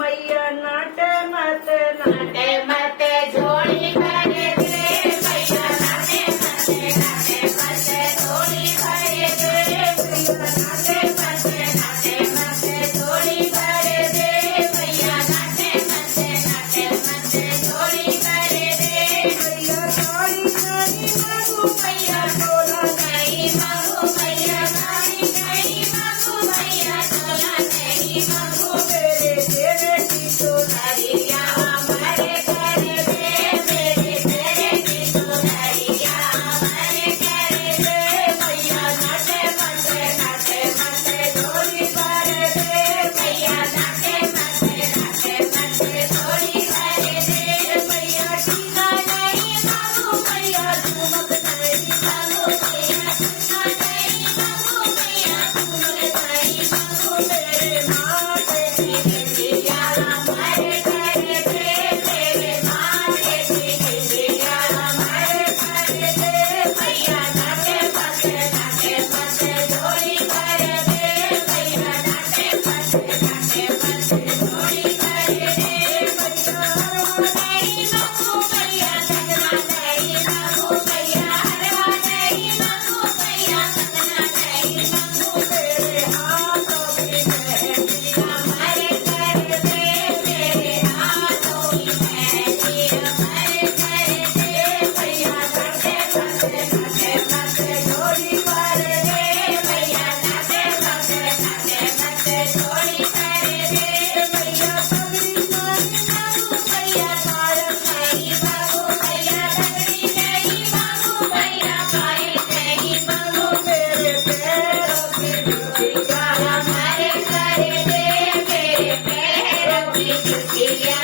मैया नाटे मत जोड़ी करे दे मैया नाटे मत जोड़ी करे दे मैया नाटे मत जोड़ी करे दे मैया नाटे मत जोड़ी करे दे मैया साड़ी नहीं मांगू मैया तोला नहीं मांगू मैया साड़ी नहीं मांगू मैया तोला नहीं मांगू मेरे तेरे की सुनरिया हमारे कर दे मेरे तेरे की सुनरिया हमारे कर दे मैया नाटे मत जोड़ी करे दे मैया नाटे मत जोड़ी करे दे मैया टीका नहीं मांगू मैया झुमक नहीं मांगू मैया टीका नहीं मांगू मैया झुमक नहीं मांगू मेरे माथे की बिंदिया हमारे कर दे मेरे माथे की बिंदिया हमारे कर दे मैया नाटे मत जोड़ी करे दे मैया नाटे मत जोड़ी करे दे मैया हरवा नहीं मांगू मैया सजना नहीं मांगू मैया हरवा नहीं मांगू मैया सजना नहीं मांगू मेरे हाथों की मेहंदी हमारे कर दे मेरे हाथों की मेहंदी हमारे कर दे मैया नाटे मत जोड़ी करे दे मैया नाटे मत जोड़ी करे दे मैया पगड़ी नहीं मांगू मैया पायल नहीं मांगू मैया पगड़ी नहीं मांगू मैया पायल नहीं मांगू मेरे पैरों की जुतिया हमारे कर दे मेरे पैरों की जुतिया